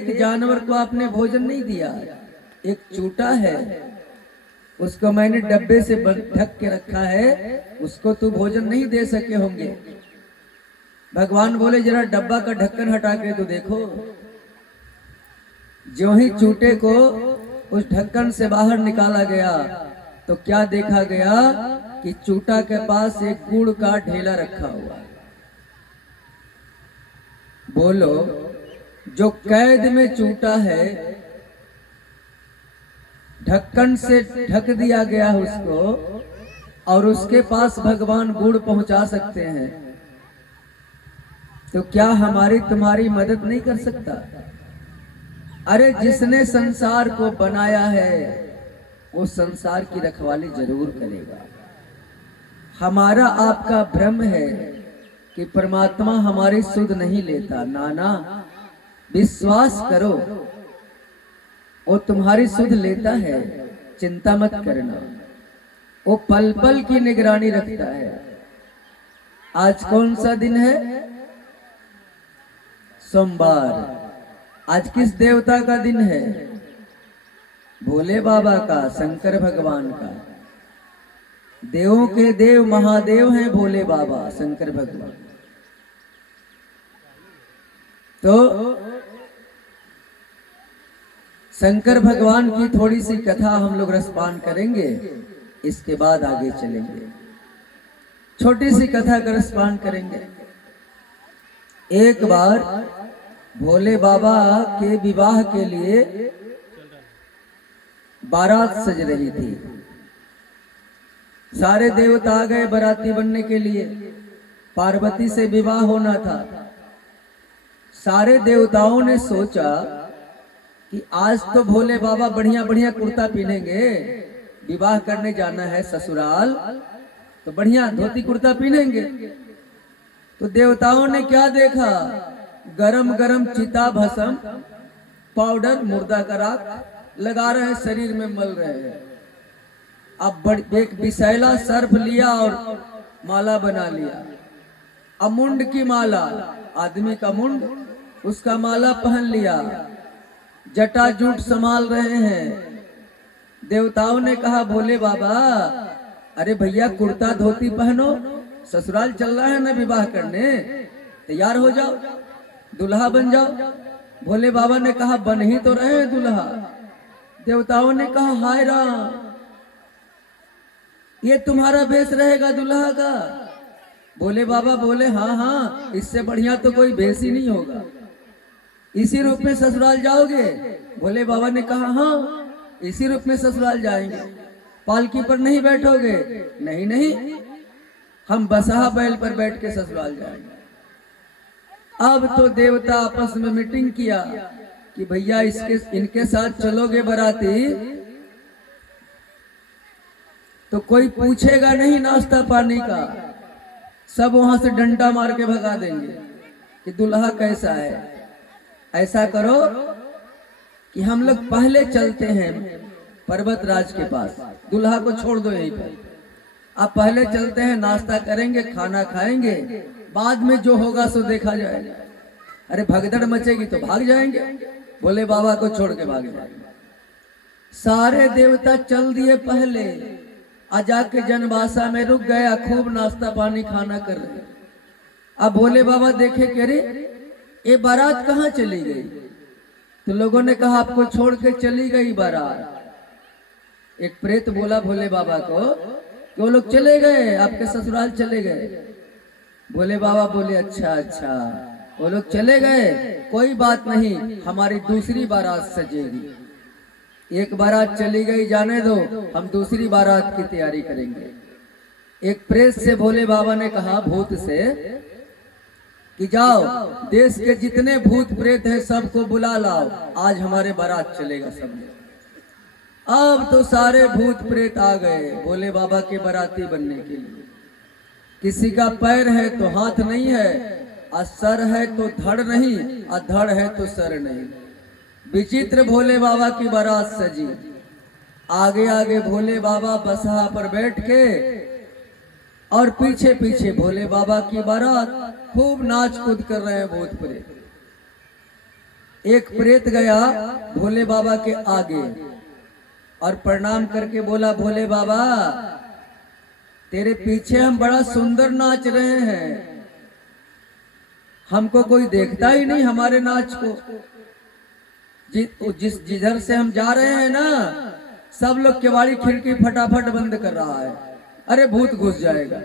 एक जानवर को आपने भोजन नहीं दिया, एक चूटा है, उसको मैंने डब्बे से ढक के रखा है, उसको तू भोजन नहीं दे सके होंगे। भगवान बोले जरा डब्बा का ढक्कन हटा के तो देखो। जो ही चूटे को उस ढक्कन से बाहर निकाला गया तो क्या देखा गया कि चूटा के पास एक गुड़ का ढेला रखा हुआ। बोलो, जो कैद में चूटा है, ढक्कन से ढक दिया गया है उसको, और उसके पास भगवान गुड़ पहुंचा सकते हैं, तो क्या हमारी तुम्हारी मदद नहीं कर सकता? अरे जिसने संसार को बनाया है वो संसार की रखवाली जरूर करेगा। हमारा आपका भ्रम है कि परमात्मा हमारी सुध नहीं लेता। नाना, विश्वास करो, वो तुम्हारी सुध लेता है, चिंता मत करना। वो पल पल की निगरानी रखता है। आज कौन सा दिन है? सोमवार। आज किस देवता का दिन है? भोले बाबा का, शंकर भगवान का। देवों के देव महादेव हैं भोले बाबा, शंकर भगवान। तो शंकर भगवान की थोड़ी सी कथा हम लोग रसपान करेंगे, इसके बाद आगे चलेंगे। छोटी सी कथा का रसपान करेंगे। एक बार भोले बाबा के विवाह के लिए बारात सज रही थी। सारे देवता आ गए बाराती बनने के लिए। पार्वती से विवाह होना था। सारे देवताओं ने सोचा कि आज तो भोले बाबा बढ़िया बढ़िया कुर्ता पहनेंगे, विवाह करने जाना है ससुराल, तो बढ़िया धोती कुर्ता पहनेंगे। तो देवताओं ने क्या देखा? गरम गरम चिता भस्म, पाउडर, मुर्दा का राख लगा रहे हैं, शरीर में मल रहे हैं। अब एक विषैला सर्प लिया और माला बना लिया। अब मुंड की माला, आदमी का मुंड, उसका माला पहन लिया। जटा जूट संभाल रहे हैं। देवताओं ने कहा भोले बाबा, अरे भैया कुर्ता धोती पहनो, ससुराल चल रहा है ना विवाह करने, तैयार हो जाओ, दुल्हा बन जाओ। भोले बाबा ने कहा बन ही तो रहे हैं दुल्हा। देवताओं ने कहा हाय राम, ये तुम्हारा भेष रहेगा दुल्हा का? भोले बाबा बोले हाँ हाँ, इससे बढ़िया तो कोई भेष ही नहीं होगा। इसी रूप में ससुराल जाओगे? भोले बाबा ने कहा हाँ, इसी रूप में ससुराल जाएंगे। पालकी पर नहीं बैठोगे? नहीं नहीं, हम बसहा बैल पर बैठ के ससुराल जाएंगे। अब तो देवता आपस में मीटिंग किया कि भैया इनके साथ चलोगे बाराती तो कोई पूछेगा नहीं नाश्ता पानी का, सब वहां से डंडा मार के भगा देंगे कि दुल्हा कैसा है। ऐसा करो कि हम लोग पहले चलते हैं पर्वत राज के पास, दुल्हा को छोड़ दो यहीं पर। आप पहले चलते हैं, नाश्ता करेंगे, खाना खाएंगे, बाद में जो होगा सो देखा जाएगा। अरे भगदड़ मचेगी तो भाग जाएंगे, भोले बाबा को छोड़ के भाग जाएंगे। सारे देवता चल दिए पहले, आ जाके जनवासा में रुक गया, खूब नाश्ता पानी खाना कर रहे। अब भोले बाबा देखे कि अरे ये बारात कहाँ चली गई? तो लोगों ने कहा आपको छोड़ के चली गई बारात। एक प्रेत बोला भोले बाबा को कि वो लोग चले गए, आपके ससुराल चले गए। भोले बाबा बोले अच्छा अच्छा, वो लोग चले गए, कोई बात नहीं, हमारी दूसरी बारात सजेगी। एक बारात चली गई, जाने दो, हम दूसरी बारात की तैयारी करेंगे। एक प्रेत से भोले बाबा ने कहा भूत से कि जाओ देश के जितने भूत प्रेत हैं सबको बुला लाओ, आज हमारे बारात चलेगा सब। अब तो सारे भूत प्रेत आ गए भोले बाबा के बाराती बनने के लिए। किसी का पैर है तो हाथ नहीं है, और सर है तो धड़ नहीं, और धड़ है तो सर नहीं। विचित्र भोले बाबा की बारात सजी। आगे आगे भोले बाबा बसहा पर बैठ के और पीछे पीछे भोले बाबा की बारात खूब नाच कूद कर रहे हैं भूत प्रेत। एक प्रेत गया भोले बाबा के आगे और प्रणाम करके बोला, भोले बाबा तेरे पीछे हम बड़ा सुंदर नाच रहे हैं, हमको कोई देखता ही नहीं हमारे नाच को। जिधर से हम जा रहे हैं ना, सब लोग केवाड़ी खिड़की फटाफट बंद कर रहा है, अरे भूत घुस जाएगा।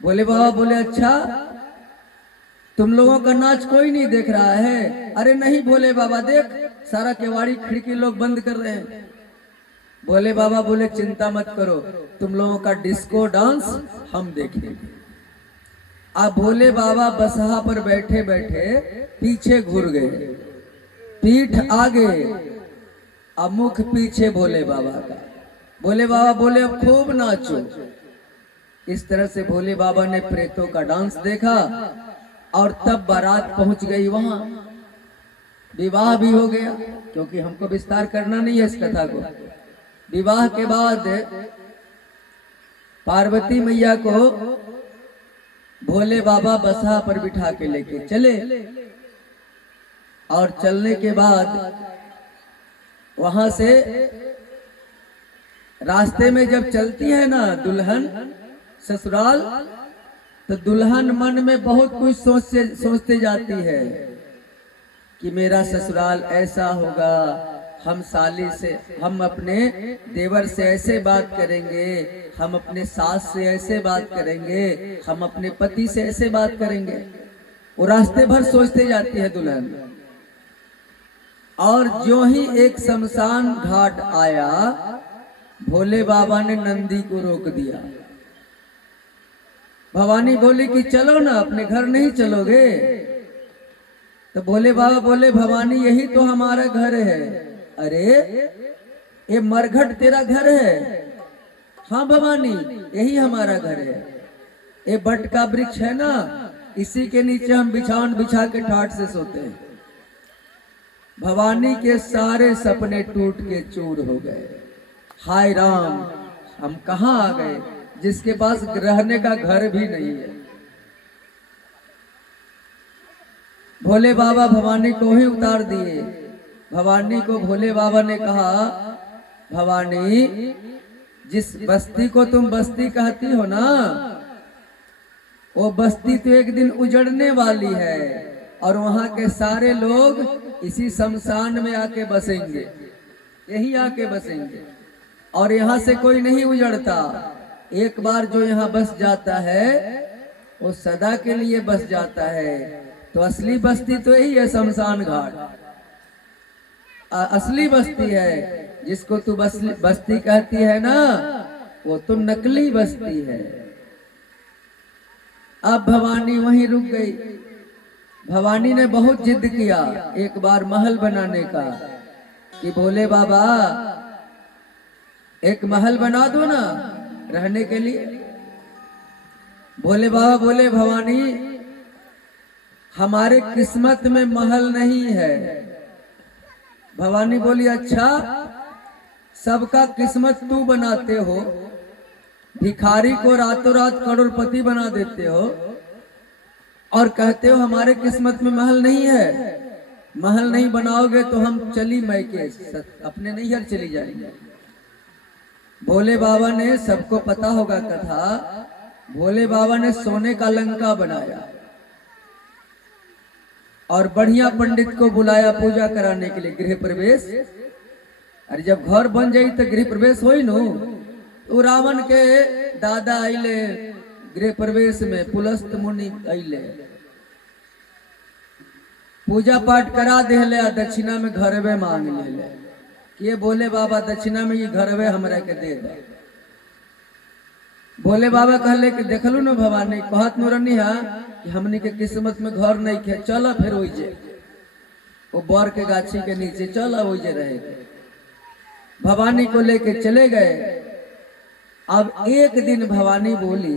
भोले बाबा बोले, अच्छा तुम लोगों का नाच कोई नहीं देख रहा है? अरे नहीं भोले बाबा, देख सारा केवाड़ी खिड़की लोग बंद कर रहे हैं। भोले बाबा बोले, चिंता मत करो, तुम लोगों का डिस्को डांस हम देखेंगे। अब भोले बाबा बसहा पर बैठे बैठे पीछे घुर गए, पीठ आगे अब मुख पीछे भोले बाबा का। भोले बाबा बोले, अब खूब नाचो। इस तरह से भोले बाबा ने प्रेतों का डांस देखा और तब बारात पहुंच गई वहां। विवाह भी हो गया, क्योंकि हमको विस्तार करना नहीं है इस कथा को। विवाह के बाद पार्वती मैया को भोले बाबा बसहा पर बिठा के लेके चले और चलने के बाद वहां से रास्ते में जब चलती है ना दुल्हन ससुराल, तो दुल्हन मन में बहुत कुछ सोचते जाती है कि मेरा ससुराल ऐसा होगा, हम साली से, हम अपने देवर से ऐसे बात करेंगे, हम अपने सास से ऐसे बात करेंगे, हम अपने पति से ऐसे बात करेंगे। वो रास्ते भर सोचते जाती है दुल्हन। और जो ही एक शमशान घाट आया, भोले बाबा ने नंदी को रोक दिया। भवानी बोली कि चलो ना, अपने घर नहीं चलोगे? तो भोले बाबा बोले, भवानी यही तो हमारा घर है। अरे ये मरघट तेरा घर है? हाँ भवानी, यही हमारा घर है। ये बट का वृक्ष है ना, इसी के नीचे हम बिछावन बिछा के ठाट से सोते हैं। भवानी के सारे सपने टूट के चूर हो गए। हाय राम, हम कहाँ आ गए, जिसके पास रहने का घर भी नहीं है। भोले बाबा भवानी को ही उतार दिए। भवानी को भोले बाबा ने कहा, भवानी जिस बस्ती को तुम बस्ती कहती हो ना, वो बस्ती तो एक दिन उजड़ने वाली है और वहां के सारे लोग इसी शमशान में आके बसेंगे, यही आके बसेंगे और यहाँ से कोई नहीं उजड़ता। एक बार जो यहाँ बस जाता है वो सदा के लिए बस जाता है। तो असली बस्ती तो यही है, शमशान घाट असली बस्ती है। जिसको तू बस्ती कहती है ना, वो तो नकली बस्ती है। अब भवानी वहीं रुक गई। भवानी ने बहुत जिद किया एक बार महल बनाने का कि भोले बाबा एक महल बना दो ना रहने के लिए। भोले बाबा बोले, भवानी हमारे किस्मत में महल नहीं है। भवानी बोली, अच्छा सबका किस्मत तू बनाते हो, भिखारी को रातों रात करोड़पति बना देते हो और कहते हो हमारे किस्मत में महल नहीं है। महल नहीं बनाओगे तो हम चली मैके अपने नैहर चली जाएंगे। भोले बाबा ने, सबको पता होगा कथा, भोले बाबा ने सोने का लंका बनाया और बढ़िया पंडित को बुलाया पूजा कराने के लिए, गृह प्रवेश। अरे जब घर बन जाई तो गृह प्रवेश होई नो। तो रावण के दादा आइले गृह प्रवेश में, पुलस्त मुनि आइले, पूजा पाठ करा देले, दक्षिणा में घरवे मांग ले कि ये बोले बाबा दक्षिणा में ये घरवे हमरा के दे दे। भोले बाबा कहले कि देखलू न भवानी, कहत नोरनी है कि हमनी के किस्मत में घर नहीं खे, चल फिर ओइजे वो बर के गाछी के नीचे चल ओइजे रहे। भवानी को लेके चले गए। अब एक दिन भवानी बोली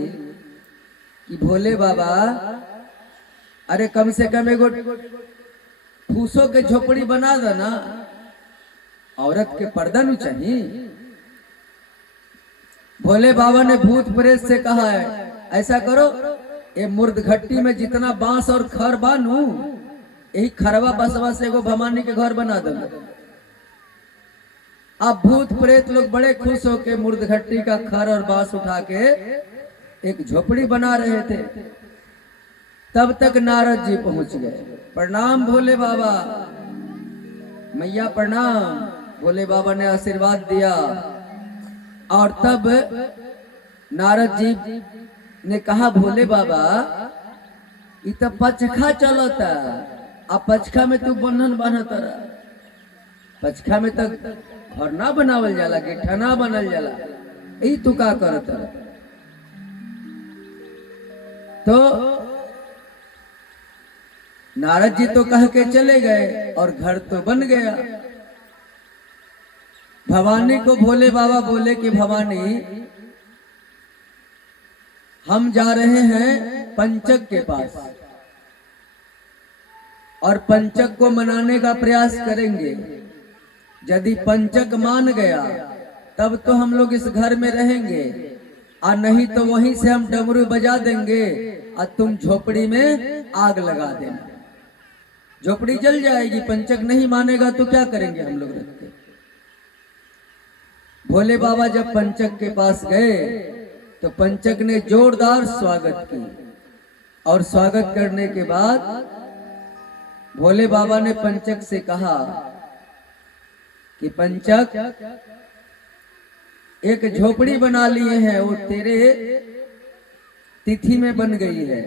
कि भोले बाबा, अरे कम से कम एगो फूसों के झोपड़ी बना देना, औरत के पर्दा नु चाहिए। भोले बाबा ने भूत प्रेत से कहा है, ऐसा करो ये मुर्द घट्टी में जितना बांस और खर बानू यही खरवा बसवा से एगो भवानी के घर बना दो। अब भूत प्रेत लोग बड़े खुश होके मुर्दघट्टी का खर और बांस उठा के एक झोपड़ी बना रहे थे। तब तक नारद जी पहुंच गए। प्रणाम भोले बाबा। मैया प्रणाम। भोले बाबा ने आशीर्वाद दिया। और तब नारद जी ने कहा, भोले बाबा ये तो पचखा चलता, अब पचखा में तू बंधन बांधता रहा। पचखा में तो घर ना बनावल जाला, गिट्ठा ना बनल जाला, यही तू का करता। तो नारद जी तो कह के चले गए और घर तो बन गया। भवानी को भोले बाबा बोले कि भवानी हम जा रहे हैं पंचक के पास और पंचक को मनाने का प्रयास करेंगे। यदि पंचक मान गया तब तो हम लोग इस घर में रहेंगे, और नहीं तो वहीं से हम डमरू बजा देंगे और तुम झोपड़ी में आग लगा देना। झोपड़ी जल जाएगी। पंचक नहीं मानेगा तो क्या करेंगे हम लोग रख के। भोले बाबा जब पंचक के पास गए तो पंचक ने जोरदार स्वागत की, और स्वागत करने के बाद भोले बाबा ने पंचक से कहा कि पंचक एक झोपड़ी बना लिए हैं, वो तेरे तिथि में बन गई है।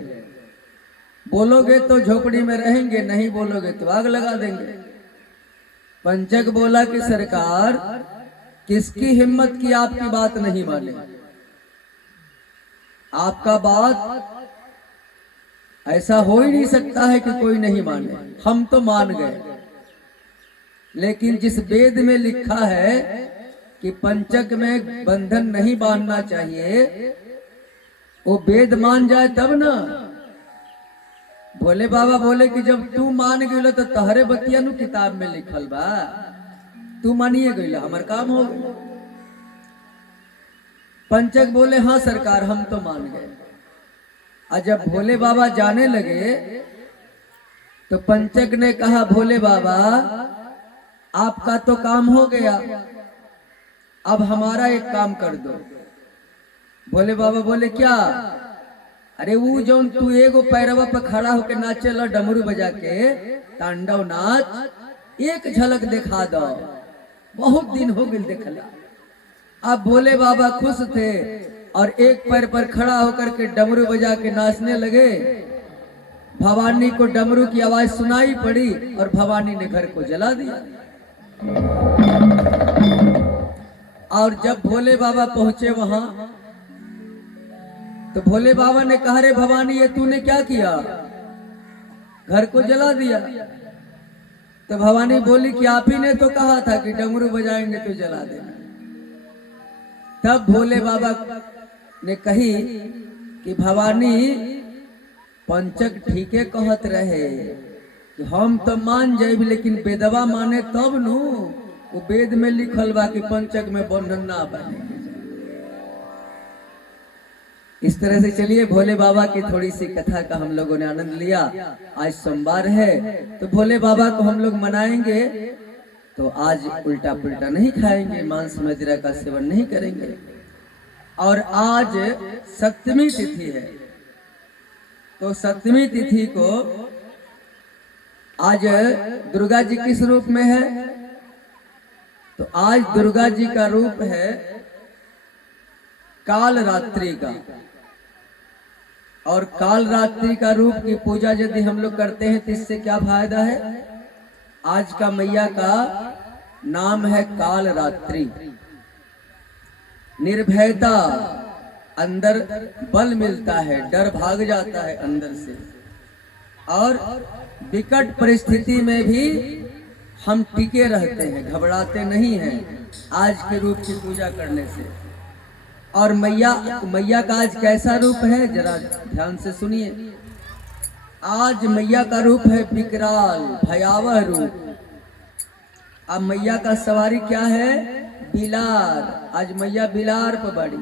बोलोगे तो झोपड़ी में रहेंगे, नहीं बोलोगे तो आग लगा देंगे। पंचक बोला कि सरकार किसकी हिम्मत की आपकी बात नहीं माने। आपका बात ऐसा हो ही नहीं सकता है कि कोई नहीं माने। हम तो मान गए, लेकिन जिस वेद में लिखा है कि पंचक में बंधन नहीं बांधना चाहिए, वो वेद मान जाए तब ना। भोले बाबा बोले कि जब तू मान गई तो तहरे बतिया नु किताब में लिखल बा, तू मानिए गई, हमार काम हो गई। पंचक बोले हाँ सरकार हम तो मान गए। और जब भोले बाबा जाने लगे तो पंचक ने कहा, भोले बाबा आपका तो काम हो गया, अब हमारा एक काम कर दो। भोले बाबा बोले क्या? अरे वो जो तू एगो पैरवा पर खड़ा होके नाचे ला डमरू बजा के तांडव नाच, एक झलक दिखा दो, बहुत दिन हो गए देखला। अब भोले बाबा खुश थे और एक पैर पर खड़ा होकर के डमरू बजा के नाचने लगे। भवानी को डमरू की आवाज सुनाई पड़ी और भवानी ने घर को जला दिया। और जब भोले बाबा पहुंचे वहां तो भोले बाबा ने कहा, रे भवानी ये तूने क्या किया, घर को जला दिया। तो भवानी बोली कि आप ही ने तो कहा था कि डमरू बजाएंगे तो जला देना। तब भोले बाबा ने कही कि भवानी पंचक ठीके कहत रहे कि हम तो मान जाए, लेकिन वेदवा माने तब नु। वो वेद में लिखल बा कि पंचक में बंधन ना बने। इस तरह से चलिए भोले बाबा की थोड़ी सी कथा का हम लोगों ने आनंद लिया। आज सोमवार है तो भोले बाबा को हम लोग मनाएंगे, तो आज उल्टा पुल्टा नहीं खाएंगे, मांस मदिरा का सेवन नहीं करेंगे। और आज सप्तमी तिथि है, तो सप्तमी तिथि को आज दुर्गा जी किस रूप में है? तो आज दुर्गा जी का रूप है काल रात्रि का। और काल रात्रि का रूप की पूजा यदि हम लोग करते हैं तो इससे क्या फायदा है? आज का मैया का नाम है काल रात्रि। निर्भयता, अंदर बल मिलता है, डर भाग जाता है अंदर से, और विकट परिस्थिति में भी हम टिके रहते हैं, घबराते नहीं हैं आज के रूप की पूजा करने से। और मैया का आज कैसा रूप है जरा ध्यान से सुनिए। आज मैया का रूप है विकराल भयावह रूप। अब मैया का सवारी क्या है? बिलार। आज मैया बिलार पर बड़ी।